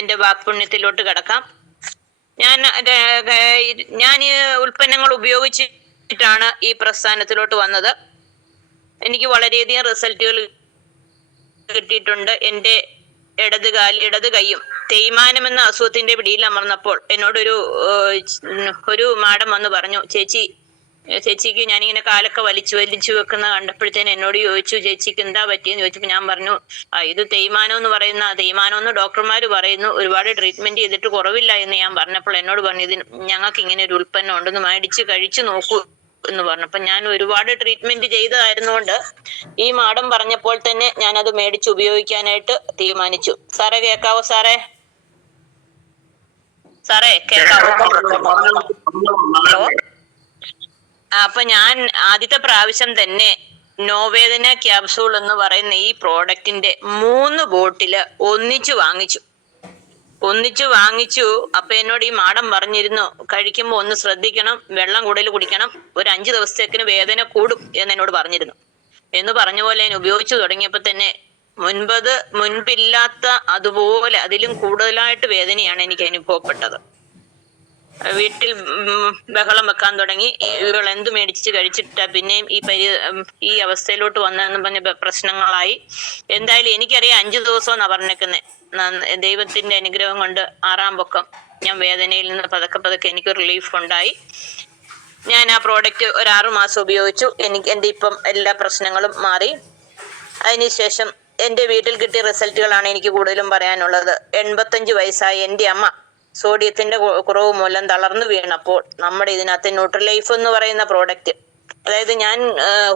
എൻ്റെ വാക്പുണ്യത്തിലോട്ട് കിടക്കാം. ഞാൻ ഈ ഉൽപ്പന്നങ്ങൾ ഉപയോഗിച്ചിട്ടാണ് ഈ പ്രസ്ഥാനത്തിലോട്ട് വന്നത്. എനിക്ക് വളരെയധികം റിസൾട്ടുകൾ കിട്ടിയിട്ടുണ്ട്. എൻ്റെ ഇടത് കൈയും തേയ്മാനം എന്ന അസുഖത്തിന്റെ പിടിയിൽ അമർന്നപ്പോൾ എന്നോടൊരു മാഡം വന്ന് പറഞ്ഞു, ചേച്ചിക്ക് ഞാനിങ്ങനെ കാലൊക്കെ വലിച്ചു വെക്കുന്ന കണ്ടപ്പോഴത്തേന് എന്നോട് ചോദിച്ചു, ചേച്ചിക്ക് എന്താ പറ്റിയെന്ന് ചോദിച്ചപ്പോൾ ഞാൻ പറഞ്ഞു, ഇത് തേയ്മാനം എന്ന് ഡോക്ടർമാർ പറയുന്നു, ഒരുപാട് ട്രീറ്റ്മെന്റ് ചെയ്തിട്ട് കുറവില്ല എന്ന് ഞാൻ പറഞ്ഞപ്പോൾ എന്നോട് പറഞ്ഞു, ഞങ്ങൾക്ക് ഇങ്ങനെ ഒരു ഉൽപ്പന്നം ഉണ്ടെന്ന് മേടിച്ച് കഴിച്ചു നോക്കൂ എന്ന് പറഞ്ഞപ്പോൾ ഞാൻ ഒരുപാട് ട്രീറ്റ്മെന്റ് ചെയ്തതായിരുന്നുകൊണ്ട് ഈ മാഡം പറഞ്ഞപ്പോൾ തന്നെ ഞാനത് മേടിച്ച് ഉപയോഗിക്കാനായിട്ട് തീരുമാനിച്ചു. സാറേ കേൾക്കാവോ? സാറേ കേൾക്കാവോ? ഹലോ. അപ്പൊ ഞാൻ ആദ്യത്തെ പ്രാവശ്യം തന്നെ നോവേദന ക്യാപ്സൂൾ എന്ന് പറയുന്ന ഈ പ്രോഡക്റ്റിന്റെ 3 ബോട്ടില് ഒന്നിച്ചു വാങ്ങിച്ചു. അപ്പൊ എന്നോട് ഈ മാഡം പറഞ്ഞിരുന്നു, കഴിക്കുമ്പോ ഒന്ന് ശ്രദ്ധിക്കണം, വെള്ളം കൂടുതൽ കുടിക്കണം, ഒരു 5 ദിവസത്തേക്കിന് വേദന കൂടും എന്ന് എന്നോട് പറഞ്ഞിരുന്നു. എന്ന് പറഞ്ഞ പോലെ ഞാൻ ഉപയോഗിച്ചു തുടങ്ങിയപ്പോ തന്നെ മുൻപില്ലാത്ത അതുപോലെ അതിലും കൂടുതലായിട്ട് വേദനയാണ് എനിക്ക് അനുഭവപ്പെട്ടത്. വീട്ടിൽ ബഹളം വെക്കാൻ തുടങ്ങി. ഇവൾ എന്ത് മേടിച്ച് കഴിച്ചിട്ടാ പിന്നെയും ഈ അവസ്ഥയിലോട്ട് വന്നതെന്ന് പറഞ്ഞ പ്രശ്നങ്ങളായി. എന്തായാലും എനിക്കറിയാം 5 ദിവസം എന്നാ പറഞ്ഞേക്കുന്നത്. ദൈവത്തിന്റെ അനുഗ്രഹം കൊണ്ട് 6ാം പൊക്കം ഞാൻ വേദനയിൽ നിന്ന് പതുക്കെ എനിക്ക് റിലീഫ് ഉണ്ടായി. ഞാൻ ആ പ്രോഡക്റ്റ് ഒരു 6 മാസം ഉപയോഗിച്ചു. എൻ്റെ ഇപ്പം എല്ലാ പ്രശ്നങ്ങളും മാറി. അതിനുശേഷം എൻ്റെ വീട്ടിൽ കിട്ടിയ റിസൾട്ടുകളാണ് എനിക്ക് കൂടുതലും പറയാനുള്ളത്. 85 വയസ്സായ എൻ്റെ അമ്മ സോഡിയത്തിന്റെ കുറവ് മൂലം തളർന്നു വീണപ്പോൾ നമ്മുടെ ഇതിനകത്ത് ന്യൂട്രിലൈഫ് എന്ന് പറയുന്ന പ്രോഡക്റ്റ്, അതായത് ഞാൻ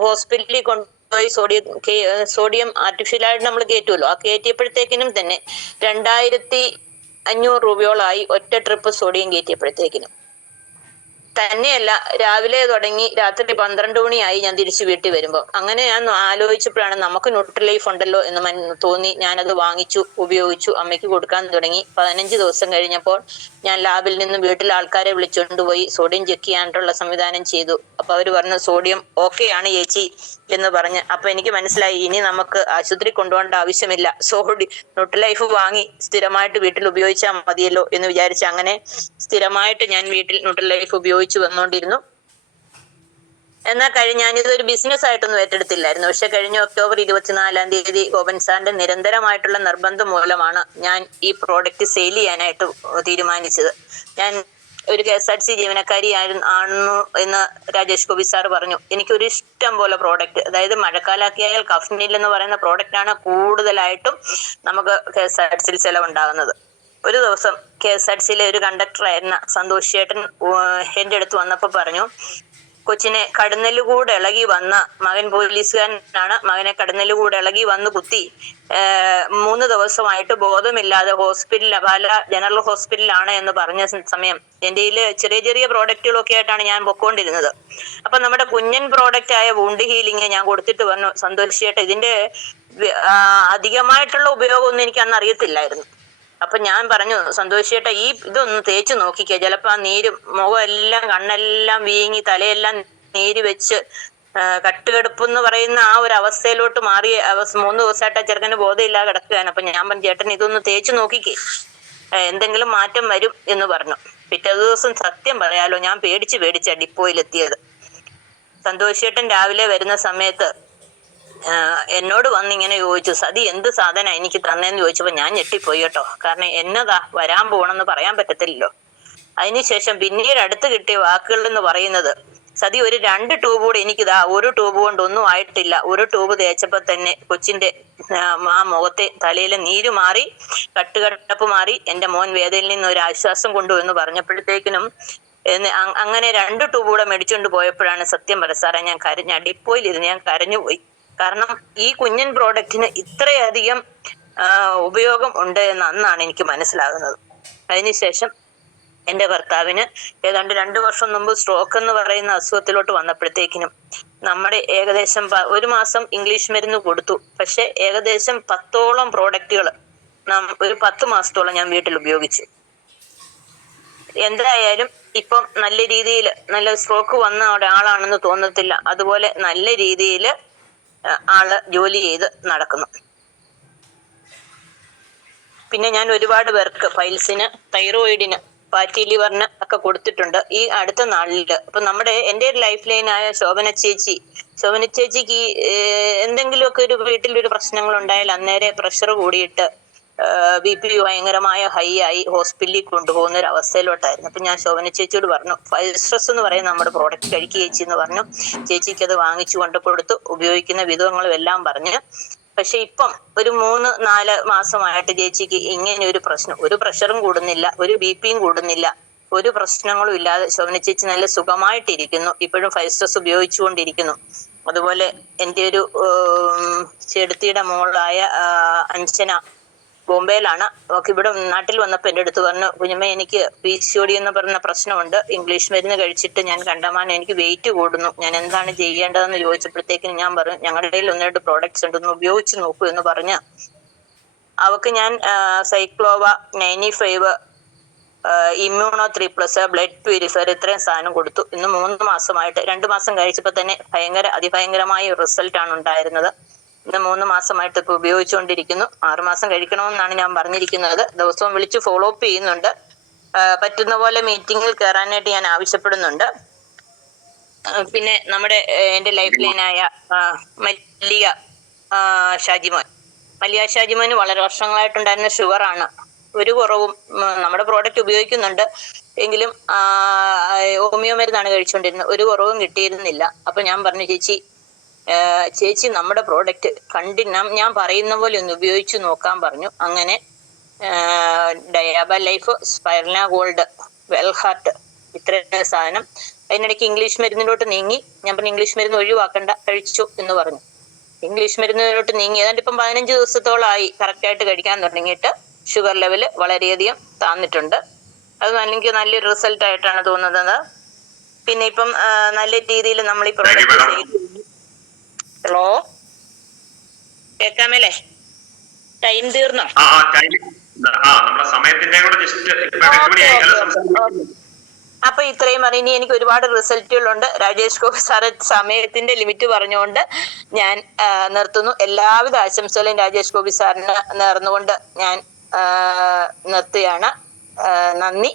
ഹോസ്പിറ്റലിൽ കൊണ്ടുപോയി സോഡിയം ആർട്ടിഫിഷ്യലായിട്ട് നമ്മൾ കയറ്റുമല്ലോ, ആ കയറ്റിയപ്പോഴത്തേക്കിനും തന്നെ 2500 രൂപയോളായി ഒറ്റ ട്രിപ്പ് സോഡിയം കയറ്റിയപ്പോഴത്തേക്കിനും. തന്നെയല്ല, രാവിലെ തുടങ്ങി രാത്രി 12 മണിയായി ഞാൻ തിരിച്ചു വീട്ടിൽ വരുമ്പോൾ. അങ്ങനെ ഞാൻ ആലോചിച്ചപ്പോഴാണ് നമുക്ക് ന്യൂട്രിലൈഫ് ഉണ്ടല്ലോ എന്ന് തോന്നി. ഞാനത് വാങ്ങിച്ചു, ഉപയോഗിച്ചു, അമ്മയ്ക്ക് കൊടുക്കാൻ തുടങ്ങി. 15 ദിവസം കഴിഞ്ഞപ്പോൾ ഞാൻ ലാബിൽ നിന്ന് വീട്ടിൽ ആൾക്കാരെ വിളിച്ചുകൊണ്ടുപോയി സോഡിയം ചെക്ക് ചെയ്യാനായിട്ടുള്ള സംവിധാനം ചെയ്തു. അപ്പൊ അവര് പറഞ്ഞു, സോഡിയം ഓക്കെ ആണ് ചേച്ചി എന്ന് പറഞ്ഞ്. അപ്പൊ എനിക്ക് മനസ്സിലായി, ഇനി നമുക്ക് ആശുപത്രി കൊണ്ടുപോകേണ്ട ആവശ്യമില്ല, ന്യൂട്രിലൈഫ് വാങ്ങി സ്ഥിരമായിട്ട് വീട്ടിൽ ഉപയോഗിച്ചാൽ മതിയല്ലോ എന്ന് വിചാരിച്ച് അങ്ങനെ സ്ഥിരമായിട്ട് ഞാൻ വീട്ടിൽ ന്യൂട്രിലൈഫ് ഉപയോഗിച്ചു വന്നുകൊണ്ടിരുന്നു. എന്നാൽ ഞാനിതൊരു ബിസിനസ് ആയിട്ടൊന്നും ഏറ്റെടുത്തില്ലായിരുന്നു. പക്ഷെ കഴിഞ്ഞ ഒക്ടോബർ 24-ാം തീയതി ഗോപൻ സാറിന്റെ നിരന്തരമായിട്ടുള്ള നിർബന്ധം മൂലമാണ് ഞാൻ ഈ പ്രോഡക്റ്റ് സെയിൽ ചെയ്യാനായിട്ട് തീരുമാനിച്ചത്. ഞാൻ ഒരു KSRTC ജീവനക്കാരി ആണെന്നു എന്ന് രാജേഷ് ഗോപി സാർ പറഞ്ഞു. എനിക്കൊരു ഇഷ്ടം പോലെ പ്രോഡക്റ്റ്, അതായത് മഴക്കാലാക്കിയാൽ കഫ്നിൽ എന്ന് പറയുന്ന പ്രോഡക്റ്റാണ് കൂടുതലായിട്ടും നമുക്ക് KSRTCയിൽ ചെലവുണ്ടാകുന്നത്. ഒരു ദിവസം KSRTCയിലെ ഒരു കണ്ടക്ടറായിരുന്ന സന്തോഷ് ചേട്ടൻ എൻ്റെ അടുത്ത് വന്നപ്പോൾ പറഞ്ഞു, കൊച്ചിനെ കടന്നലുകൂടെ ഇളകി വന്ന മകൻ പോലീസുകാരനാണ്, മകനെ കടന്നലുകൂടെ ഇളകി വന്ന് കുത്തി 3 ദിവസമായിട്ട് ബോധമില്ലാതെ പാല ജനറൽ ഹോസ്പിറ്റലിലാണ് എന്ന് പറഞ്ഞ സമയം എൻ്റെ ചെറിയ പ്രോഡക്റ്റുകളൊക്കെ ആയിട്ടാണ് ഞാൻ പൊക്കോണ്ടിരുന്നത്. അപ്പൊ നമ്മുടെ കുഞ്ഞൻ പ്രോഡക്റ്റ് ആയ വൂണ്ട് ഹീലിംഗ് ഞാൻ കൊടുത്തിട്ട് പറഞ്ഞു, സന്തോഷ് ചേട്ടൻ ഇതിന്റെ അധികമായിട്ടുള്ള ഉപയോഗമൊന്നും എനിക്ക് അന്ന് അറിയത്തില്ലായിരുന്നു. അപ്പൊ ഞാൻ പറഞ്ഞു, സന്തോഷ് ചേട്ടാ ഇതൊന്ന് തേച്ച് നോക്കിക്കേ, ചിലപ്പോ ആ നീരും മുഖമെല്ലാം കണ്ണെല്ലാം വീങ്ങി തലയെല്ലാം നീര് വെച്ച് കട്ടുകെടുപ്പ് എന്ന് പറയുന്ന ആ ഒരു അവസ്ഥയിലോട്ട് മാറിയ 3 ദിവസമായിട്ട് ആ ചെറുക്കന് ബോധമില്ലാതെ കിടക്കുകയാണ്. അപ്പൊ ഞാൻ പറഞ്ഞു, ചേട്ടൻ ഇതൊന്ന് തേച്ച് നോക്കിക്കേ, എന്തെങ്കിലും മാറ്റം വരും എന്ന് പറഞ്ഞു. പിറ്റേ ദിവസം സത്യം പറയാലോ, ഞാൻ പേടിച്ച് ഡിപ്പോയിലെത്തിയത്. സന്തോഷ് ചേട്ടൻ രാവിലെ വരുന്ന സമയത്ത് എന്നോട് വന്നിങ്ങനെ ചോദിച്ചു, സതി എന്ത് സാധന എനിക്ക് തന്നേന്ന് ചോദിച്ചപ്പോ ഞാൻ ഞെട്ടിപ്പോയി കേട്ടോ. കാരണം എന്നതാ വരാൻ പോണെന്ന് പറയാൻ പറ്റത്തില്ലല്ലോ. അതിനുശേഷം പിന്നീട് അടുത്ത് കിട്ടിയ വാക്കുകൾ എന്ന് പറയുന്നത്, സതി ഒരു 2 ട്യൂബ് കൂടെ എനിക്കിതാ, ഒരു ട്യൂബ് കൊണ്ട് ഒന്നും ആയിട്ടില്ല, ഒരു ട്യൂബ് തേച്ചപ്പോ തന്നെ കൊച്ചിന്റെ ആ മുഖത്തെ തലയിലെ നീര് മാറി, കട്ടുകടപ്പ് മാറി, എന്റെ മോൻ വേദനയിൽ നിന്ന് ഒരു ആശ്വാസം കൊണ്ടു എന്ന് പറഞ്ഞപ്പോഴത്തേക്കിനും അങ്ങനെ 2 ട്യൂബ് കൂടെ മേടിച്ചുകൊണ്ട് പോയപ്പോഴാണ് സത്യം പറ സാറേ ഞാൻ ഡിപ്പോയിലിരുന്ന് ഞാൻ കരഞ്ഞുപോയി. കാരണം ഈ കുഞ്ഞൻ പ്രോഡക്റ്റിന് ഇത്രയധികം ഉപയോഗം ഉണ്ട് എന്ന് അന്നാണ് എനിക്ക് മനസ്സിലാകുന്നത്. അതിനുശേഷം എൻ്റെ ഭർത്താവിന് ഏതാണ്ട് 2 വർഷം മുമ്പ് സ്ട്രോക്ക് എന്ന് പറയുന്ന അസുഖത്തിലോട്ട് വന്നപ്പോഴത്തേക്കിനും നമ്മുടെ ഏകദേശം 1 മാസം ഇംഗ്ലീഷ് മരുന്ന് കൊടുത്തു. പക്ഷെ ഏകദേശം 10ഓളം പ്രോഡക്റ്റുകൾ ഒരു 10 മാസത്തോളം ഞാൻ വീട്ടിൽ ഉപയോഗിച്ചു. എന്തായാലും ഇപ്പം നല്ല രീതിയിൽ, നല്ല സ്ട്രോക്ക് വന്ന ഒരാളാണെന്ന് തോന്നത്തില്ല, അതുപോലെ നല്ല രീതിയിൽ ആള് ജോലി ചെയ്ത് നടക്കുന്നു. പിന്നെ ഞാൻ ഒരുപാട് പേർക്ക് പൈൽസിന്, തൈറോയിഡിന്, ഫാറ്റി ലിവറിന് ഒക്കെ കൊടുത്തിട്ടുണ്ട് ഈ അടുത്ത നാളില്. അപ്പൊ എന്റെ ഒരു ലൈഫ് ലൈനായ ശോഭന ചേച്ചിക്ക് എന്തെങ്കിലുമൊക്കെ ഒരു വീട്ടിലൊരു പ്രശ്നങ്ങൾ ഉണ്ടായാൽ അന്നേരെ പ്രഷർ കൂടിയിട്ട് BP ഭയങ്കരമായ ഹൈ ആയി ഹോസ്പിറ്റലിൽ കൊണ്ടുപോകുന്ന ഒരു അവസ്ഥയിലോട്ടായിരുന്നു. അപ്പൊ ഞാൻ ശോഭന ചേച്ചിയോട് പറഞ്ഞു, ഫൈൽസ്ട്രെസ് എന്ന് പറയുന്ന നമ്മുടെ പ്രോഡക്റ്റ് കഴിക്കുക ചേച്ചി എന്ന് പറഞ്ഞു. ചേച്ചിക്ക് അത് വാങ്ങിച്ചു കൊണ്ട് കൊടുത്തു, ഉപയോഗിക്കുന്ന വിധങ്ങളും എല്ലാം പറഞ്ഞു. പക്ഷെ ഇപ്പം ഒരു 3-4 മാസമായിട്ട് ചേച്ചിക്ക് ഇങ്ങനെ ഒരു പ്രശ്നം, ഒരു പ്രഷറും കൂടുന്നില്ല, ഒരു BPയും കൂടുന്നില്ല, ഒരു പ്രശ്നങ്ങളും ഇല്ലാതെ ശോഭന ചേച്ചി നല്ല സുഖമായിട്ടിരിക്കുന്നു. ഇപ്പോഴും ഫൈൽസ്ട്രെസ് ഉപയോഗിച്ചുകൊണ്ടിരിക്കുന്നു. അതുപോലെ എൻ്റെ ഒരു ചേട്ടത്തിയുടെ മോളായ അഞ്ജന ബോംബെയിലാണ്. അവർക്ക് ഇവിടെ നാട്ടിൽ വന്നപ്പോൾ എൻ്റെ അടുത്ത് പറഞ്ഞു, കുഞ്ഞമ്മ എനിക്ക് PCOD എന്ന് പറയുന്ന പ്രശ്നമുണ്ട്, ഇംഗ്ലീഷ് മരുന്ന് കഴിച്ചിട്ട് ഞാൻ കണ്ടമാനം എനിക്ക് വെയിറ്റ് കൂടുന്നു, ഞാൻ എന്താണ് ചെയ്യേണ്ടതെന്ന് ചോദിച്ചപ്പോഴത്തേക്കും ഞാൻ പറഞ്ഞു, ഞങ്ങളുടെ കയ്യിൽ 1-2 പ്രോഡക്ട്സ് ഉണ്ട്, ഒന്ന് ഉപയോഗിച്ച് നോക്കൂ എന്ന് പറഞ്ഞ് അവക്ക് ഞാൻ സൈക്ലോവ 95, ഇമ്മ്യൂണോ 3+, ബ്ലഡ് പ്യൂരിഫയർ, ഇത്രയും സാധനം കൊടുത്തു. ഇന്ന് 3 മാസമായിട്ട് 2 മാസം കഴിച്ചപ്പോൾ തന്നെ അതിഭയങ്കരമായ റിസൾട്ട് ആണ് ഉണ്ടായിരുന്നത്. ഇന്ന് 3 മാസമായിട്ട് ഇപ്പൊ ഉപയോഗിച്ചുകൊണ്ടിരിക്കുന്നു. 6 മാസം കഴിക്കണമെന്നാണ് ഞാൻ പറഞ്ഞിരിക്കുന്നത്. ദിവസവും വിളിച്ച് ഫോളോ അപ്പ് ചെയ്യുന്നുണ്ട്. പറ്റുന്ന പോലെ മീറ്റിങ്ങിൽ കയറാനായിട്ട് ഞാൻ ആവശ്യപ്പെടുന്നുണ്ട്. പിന്നെ എന്റെ ലൈഫ് ലൈനായ മല്ലിക ഷാജിമോന് വളരെ വർഷങ്ങളായിട്ടുണ്ടായിരുന്ന ഷുഗറാണ്. ഒരു കുറവും, നമ്മുടെ പ്രോഡക്റ്റ് ഉപയോഗിക്കുന്നുണ്ട് എങ്കിലും ഹോമിയോ മരുന്നാണ് കഴിച്ചുകൊണ്ടിരുന്നത്, ഒരു കുറവും കിട്ടിയിരുന്നില്ല. അപ്പൊ ഞാൻ പറഞ്ഞു, ചേച്ചി നമ്മുടെ പ്രോഡക്റ്റ് ഞാൻ പറയുന്ന പോലെ ഒന്ന് ഉപയോഗിച്ച് നോക്കാൻ പറഞ്ഞു. അങ്ങനെ ഡയാബ ലൈഫ്, സ്പൈറന ഗോൾഡ്, വെൽഹാർട്ട്, ഇത്രയും സാധനം. അതിനിടയ്ക്ക് ഇംഗ്ലീഷ് മരുന്നിലോട്ട് നീങ്ങി. ഞാൻ പറഞ്ഞു ഇംഗ്ലീഷ് മരുന്ന് ഒഴിവാക്കണ്ട, കഴിച്ചു എന്ന് പറഞ്ഞു. ഇംഗ്ലീഷ് മരുന്നിലോട്ട് നീങ്ങി. ഏതാണ്ട് ഇപ്പം 15 ദിവസത്തോളമായി കറക്റ്റായിട്ട് കഴിക്കാൻ തുടങ്ങിയിട്ട്. ഷുഗർ ലെവൽ വളരെയധികം താന്നിട്ടുണ്ട്. അത് എനിക്ക് നല്ലൊരു റിസൾട്ട് ആയിട്ടാണ് തോന്നുന്നത്. പിന്നെ ഇപ്പം നല്ല രീതിയിൽ നമ്മൾ ഈ പ്രോഡക്റ്റ് ചെയ്തു. ഹലോ, കേൾക്കാമല്ലേ? ടൈം തീർന്നോ? അപ്പൊ ഇത്രയും പറഞ്ഞു. ഇനി എനിക്ക് ഒരുപാട് റിസൾട്ടുകളുണ്ട്. രാജേഷ് ഗോപി സാറ് സമയത്തിന്റെ ലിമിറ്റ് പറഞ്ഞുകൊണ്ട് ഞാൻ നിർത്തുന്നു. എല്ലാവിധ ആശംസകളും രാജേഷ് ഗോപി സാറിന് നേർന്നുകൊണ്ട് ഞാൻ നിർത്തുകയാണ്. നന്ദി.